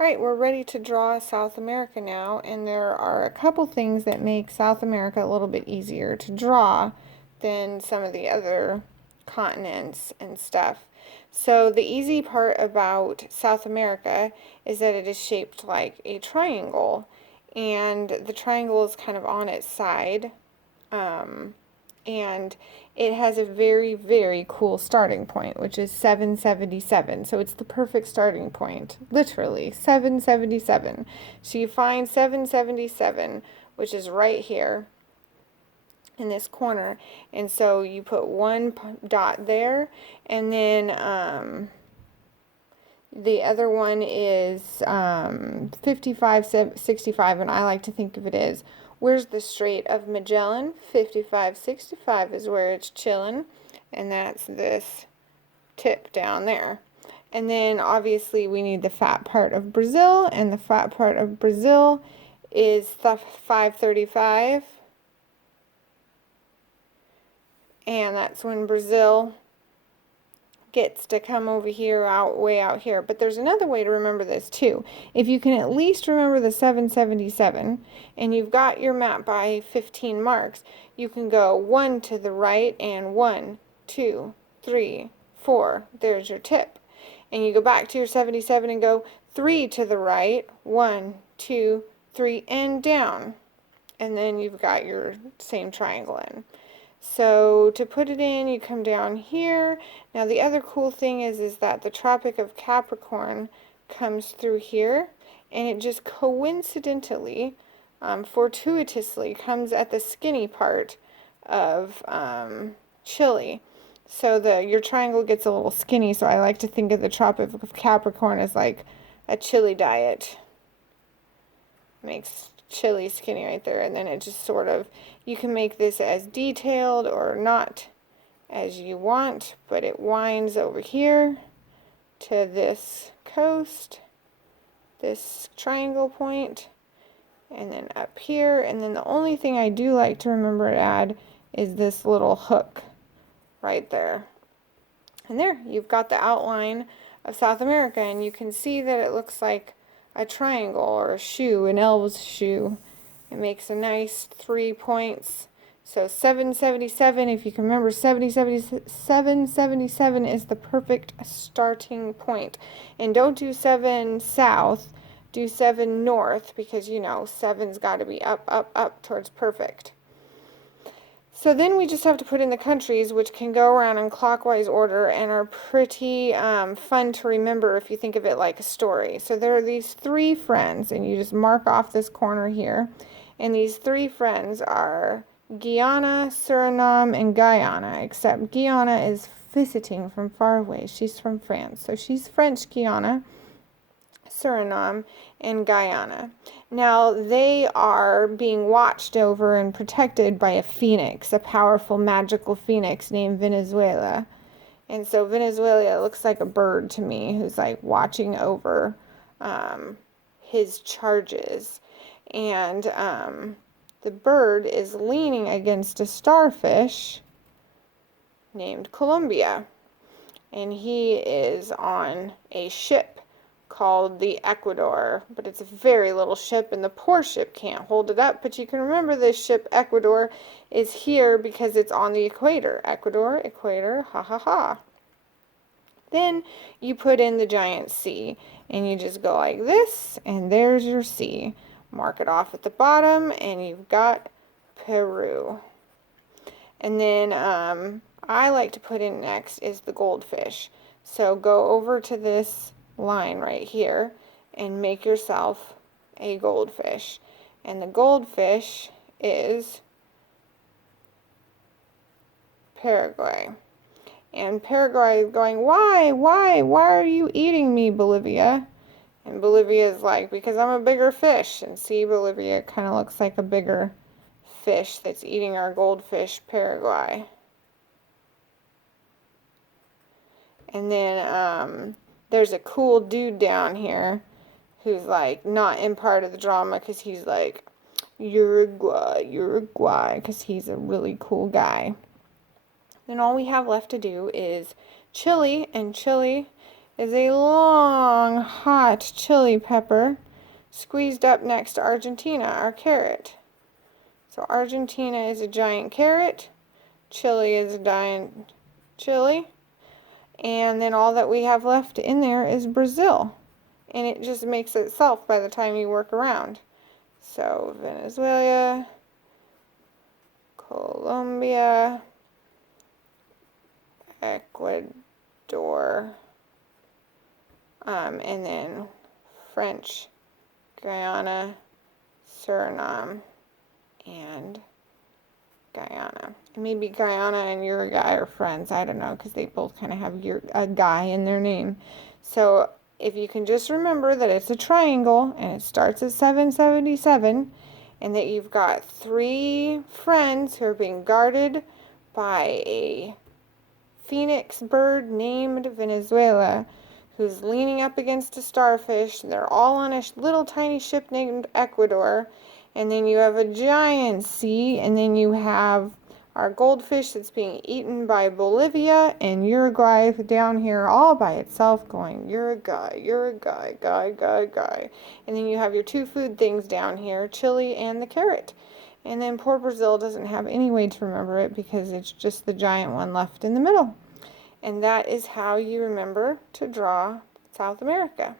Alright, we're ready to draw South America now, and there are a couple things that make South America a little bit easier to draw than some of the other continents and stuff. So the easy part about South America is that it is shaped like a triangle, and the triangle is kind of on its side. And it has a very, very cool starting point, which is 777. So it's the perfect starting point, literally, 777. So you find 777, which is right here in this corner, and so you put one dot there, and then the other one is 5565, and I like to think of it as, where's the Strait of Magellan? 5565 is where it's chilling, and that's this tip down there. And then obviously we need the fat part of Brazil, and the fat part of Brazil is 535, and that's when Brazil gets to come over here, way out here. But there's another way to remember this too. If you can at least remember the 777, and you've got your map by 15 marks, you can go 1 to the right, and 1, 2, 3, 4. There's your tip. And you go back to your 77 and go 3 to the right, 1, 2, 3, and down. And then you've got your same triangle in. So to put it in, you come down here. Now the other cool thing is that the Tropic of Capricorn comes through here, and it just coincidentally, fortuitously, comes at the skinny part of Chile. So your triangle gets a little skinny, so I like to think of the Tropic of Capricorn as like a chili diet. Makes chili skinny right there, and then it just sort of, you can make this as detailed or not as you want, but it winds over here to this coast, this triangle point, and then up here. And then the only thing I do like to remember to add is this little hook right there. And there, you've got the outline of South America, and you can see that it looks like a triangle or a shoe, an elf's shoe. It makes a nice 3 points. So 777, if you can remember, 777 is the perfect starting point. And don't do 7 south, do 7 north, because you know 7's got to be up, up, up towards perfect. So then we just have to put in the countries, which can go around in clockwise order and are pretty fun to remember if you think of it like a story. So there are these 3 friends, and you just mark off this corner here. And these 3 friends are Guyana, Suriname, and Guyana, except Guyana is visiting from far away. She's from France, so she's French Guyana, Suriname, and Guyana. Now, they are being watched over and protected by a phoenix, a powerful magical phoenix named Venezuela. And so Venezuela looks like a bird to me who's like watching over his charges. And the bird is leaning against a starfish named Colombia. And he is on a ship called the Ecuador, but it's a very little ship, and the poor ship can't hold it up. But you can remember this ship Ecuador is here because it's on the equator. Ecuador, equator, ha ha ha. Then you put in the giant sea, and you just go like this, and there's your sea. Mark it off at the bottom, and you've got Peru. And then I like to put in next is the goldfish. So go over to this line right here and make yourself a goldfish. And the goldfish is Paraguay. And Paraguay is going, why are you eating me, Bolivia? And Bolivia is like, because I'm a bigger fish. And see, Bolivia kind of looks like a bigger fish that's eating our goldfish, Paraguay. And then there's a cool dude down here who's like not in part of the drama because he's like, Uruguay, because he's a really cool guy. Then all we have left to do is Chile, and Chile is a long, hot chili pepper squeezed up next to Argentina, our carrot. So Argentina is a giant carrot, Chile is a giant chili, and then all that we have left in there is Brazil. And it just makes itself by the time you work around. So Venezuela, Colombia, Ecuador, and then French Guyana, Suriname, and Guyana. And maybe Guyana and Uruguay are friends. I don't know, because they both kind of have a guy in their name. So if you can just remember that it's a triangle and it starts at 777, and that you've got 3 friends who are being guarded by a phoenix bird named Venezuela, who's leaning up against a starfish. They're all on a little tiny ship named Ecuador. And then you have a giant sea, and then you have our goldfish that's being eaten by Bolivia, and Uruguay down here all by itself going, Uruguay, Uruguay, guy. And then you have your 2 food things down here, chili and the carrot. And then poor Brazil doesn't have any way to remember it because it's just the giant one left in the middle. And that is how you remember to draw South America.